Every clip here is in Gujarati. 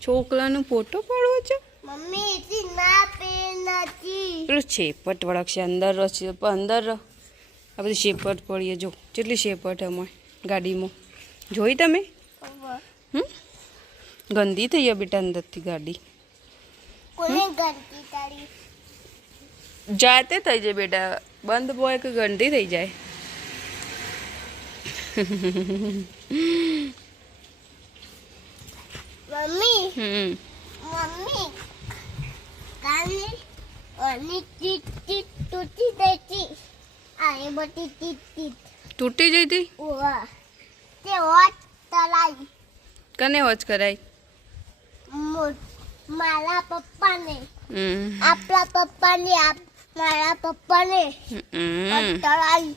છોકરાનો ફોટો પાડવો છે મમ્મી ઇતી ના પેન નથી પેલું શેપટ વળગશે અંદર રસી અંદર આ બધી શેપટ પડીએ જો કેટલી શેપટ અમારે ગાડીમાં જોઈ તમે ગંદી થઈ ગયા બેટા અંદરથી ગાડી કોને ગંદી તારી જાતે થઈ જાય બેટા બંધ બોય કે ગંદી થઈ જાય મમ્મી મમ્મી કાલે ઓની ટીટ તૂટી દેતી આ બટી ટીટ તૂટી જઈ હતી ઓવા તે હોત તલાઈ કને હોજ કરાઈ મારા પપ્પાને આપણા પપ્પાને મારા પપ્પાને તલાઈ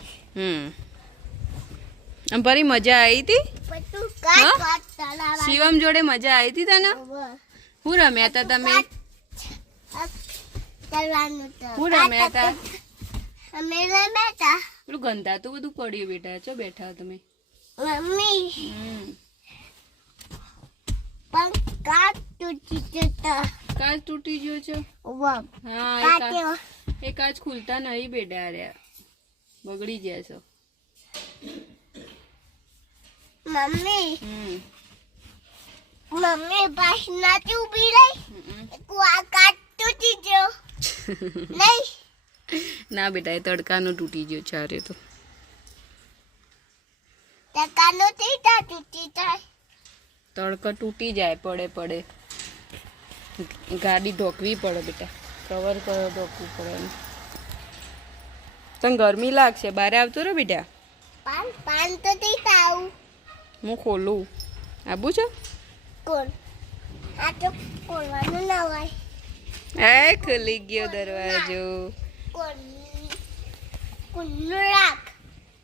ફરી મજા આવી હતી બધું કાટ તલાવા શિવમ જોડે મજા આવી હતી તને હું રમ્યા હતા તમે તલવાનું તો હું રમ્યા હતા અમે રમ્યા પેલું ગંદા તો બધું પડ્યું બેટા ચો બેઠા તમે મમ્મી પણ કાચ તૂટી જતા કાચ તૂટી ગયો છે વાહ હા એ કાચ ખુલતા નહીં બેટા રે બગડી ગયા છો મમ્મી મમ્મી બસ નથી ઊભી રહી આ કાચ તૂટી ગયો નહીં ના બેટા એ તડકાનો તૂટી ગયો છે અરે તો તડકાનો તૂટી જાય તડકા તૂટી જાય પડે ગાડી ઢોકવી પડે બેટા કવર કરો ઢોકવું પડે તને ગરમી લાગશે બારે આવતો રે બેટા પાન તો આવું હું ખોલું આવું છે કોણ આ તો ખોલવાનું ના હોય એ ખુલી ગયો દરવાજો કુન્નું રાખ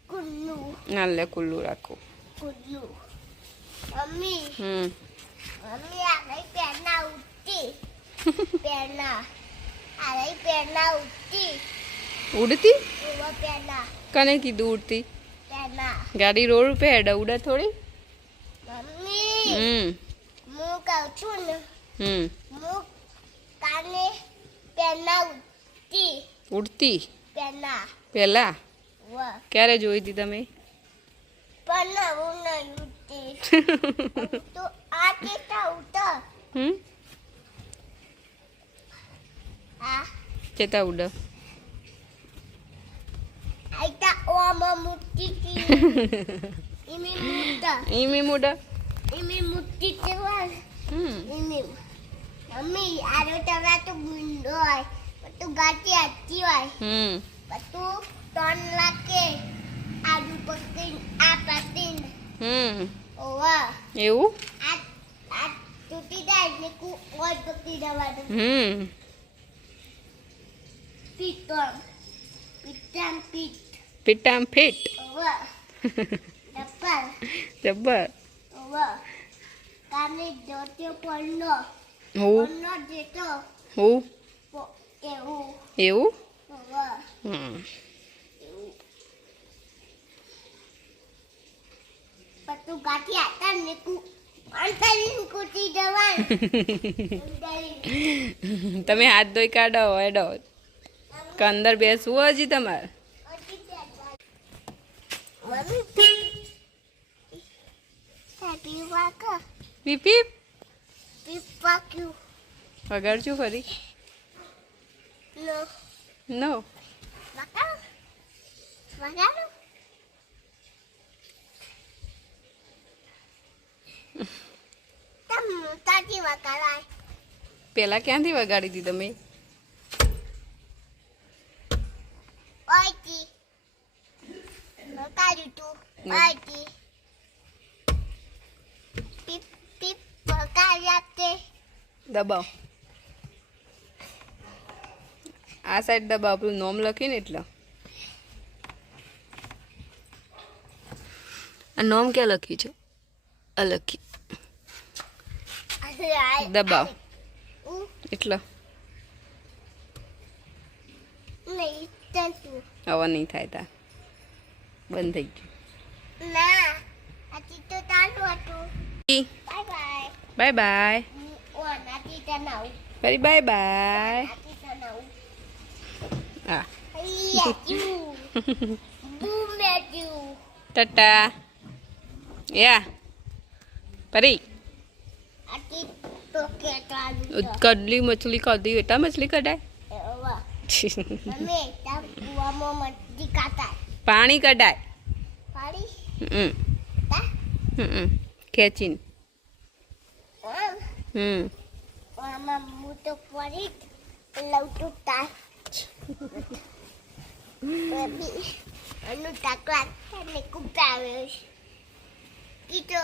કુન્નું ના લે ખુલ્લું રાખો કુન્નું મમ્મી હમ મમ્મી આ ગઈ પેરના ઉઠતી પેરના આ ગઈ પેરના ઉઠતી ઉડતી ઓવા પેરના કને કીધું ઉડતી પેરના ગાડી રોડ पे હેડ ઉડે થોડી મમ્મી હું કહું છું ને હું કાને પેરના ઉડતી પેરના પેલા વાહ ક્યારે જોઈ હતી તમે પણ હું નહીં ઉઠતી તો આ કેતા ઉઠો આ ચેતા ઉડ આઈતા ઓમાં મુક્તિ કી ઈમી મુડા ઇમી મુક્તિ તેવાલ ઇમી મમ્મી આરો તવા તો ગુંડો હોય તો ગાટી આતી હોય તો ટન લાકે આડુ પકડીન આ પકડીન ઓવા એવું આ તૂટી જાય ને કુ ઓર પકડી દેવાનું પીટામ ફીટ ઓવા ડબ્બા જબ્બર ઓવા કાને જોત્યો પડનો હું પડનો જેતો હું એવું એવું ઓવા પતું ગાંઠી આતા ને કુ અંતરીન કુટી જવાન તમે હાથ ધોઈ કાઢો હેડો કે અંદર બેસવું હજી તમારે હેપી વાકા પીપી પીપાક્યુ વગાડજો ફરી નો નો વાકા વગાડો તમ તાજી વગાડાય પેલા ક્યાંથી વગાડી હતી તમે ઓયતી વગાડ્યું તું ઓયતી પીપ પીપ વગાડ્યા તે દબાવ આ સાઈડ દબાવ આપણું નોમ લખીને એટલે આ નોમ ક્યાં લખ્યું છે આ લખી દબાવ એટલે નહીં ચાલતું હવે નહીં થાય તા બંધ થઈ ગયું ના આથી તો ચાલુ હતું બાય બાય બાય બાય તને આવું ફરી બાય બાય. આથી તને આવું હા બૂમ મેટ્યું ટાટા યા ફરી આથી તો કેટવાનું કડલી મછલી કાઢી એટા મછલી કઢાય એવા મમ્મી તા કુવામાં મચ્છી કાતા પાણી કઢાય પાડી હમ તા ખેંચીને આમ આમાં હું તો પડી લઉં તું તાર બેબી અનુ ટાકલા તને કુપાવે કીટો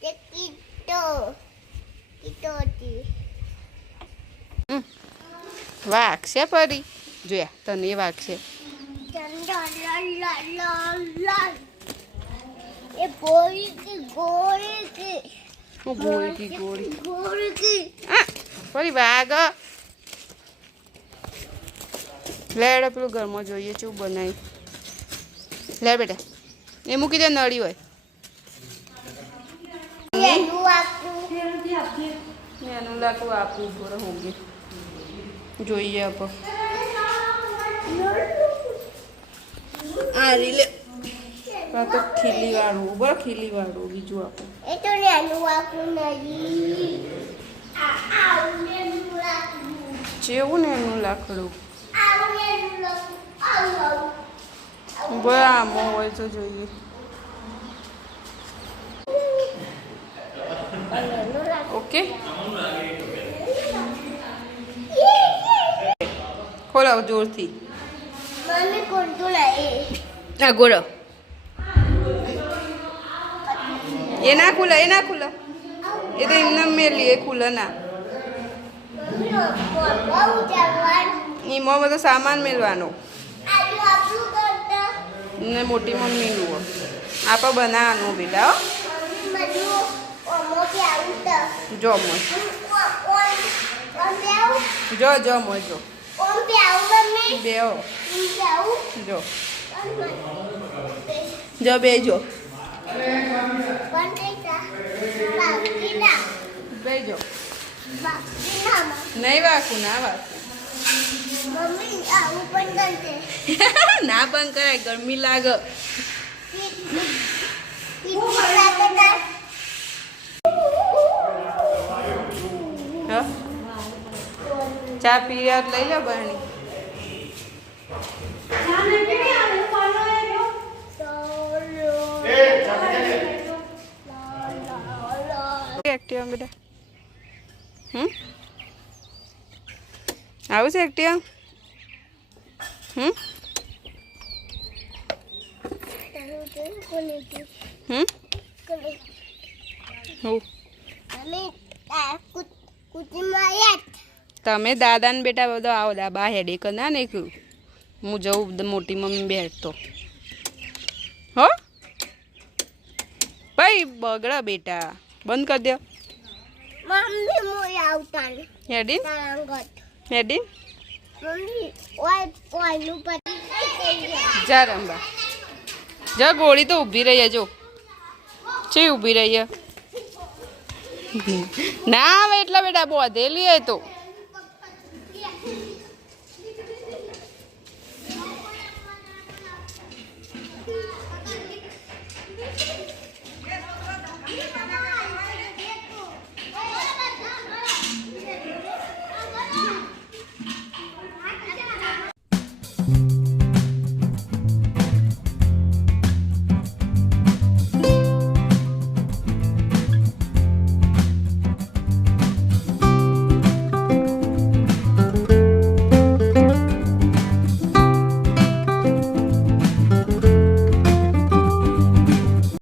તે કીટો હતી વાગશે ફરી જોયા તને વાગશે એ ગોળી કી હું ગોળી ગોળી ગોળી કી ફરી વાગ લેડ પેલું ઘરમાં જોઈએ શું બનાવી લે બેટા એ મૂકી દે નળી હોય એનું આપણું એનું લાકડું આપવું પડે હોગી જોઈએ આપો આ રીલે આ તો ખીલી વાળું બરાબર ખીલી વાળું બીજું આપો એ તો એનું આપણું નહીં આવું એનું લાકડું જેવું ને એનું લાકડું આવું એનું લાકડું આવું બરાબર હોય તો જોઈએ ઓકે ખોલાવ જોરથી મમ્મી કોણતું નહીં આ ગોળો એ ના ખુલે એ ના ખુલે એ તો એમને મેલી એ ખુલે ના બહુ જવાનું એમાં બધો સામાન મેળવાનો આજુ આપણું કરતા ને મોટી મમ્મી નું આપણે બનાવવાનું બેટા હો બધું ઓમો કે આવું તો જો મોય ઓમ બેવું જો જો મોય જો ઓમ બેવું મમ્મી બેહો બેવું જો જો બે જો પણ કઈતા બાકીના બે જો બાકીના નહીં વાકું ના વાકું મમ્મી આવું પણ કરશે ના બંધ કરાય ગરમી લાગે હા ચા પીરિયડ લઈ લો બરણી એક્ટિવા બેટા આવું છે એક્ટિવા તમે દાદા ને બેટા બધો આવો દાબા હેડેક ના નાખ્યું હું જઉં મોટી મમ્મી બેઠતો હો ભાઈ બગડા બેટા બંધ કરી દો મમ્મી મોય આવતા હેડીન તારંગત હેડીન મમ્મી ઓયનું પતિ જા રંબા જા ગોળી તો ઊભી રહી જો છે ઊભી રહી ના આવે એટલા બેટા બોધેલી હોય તો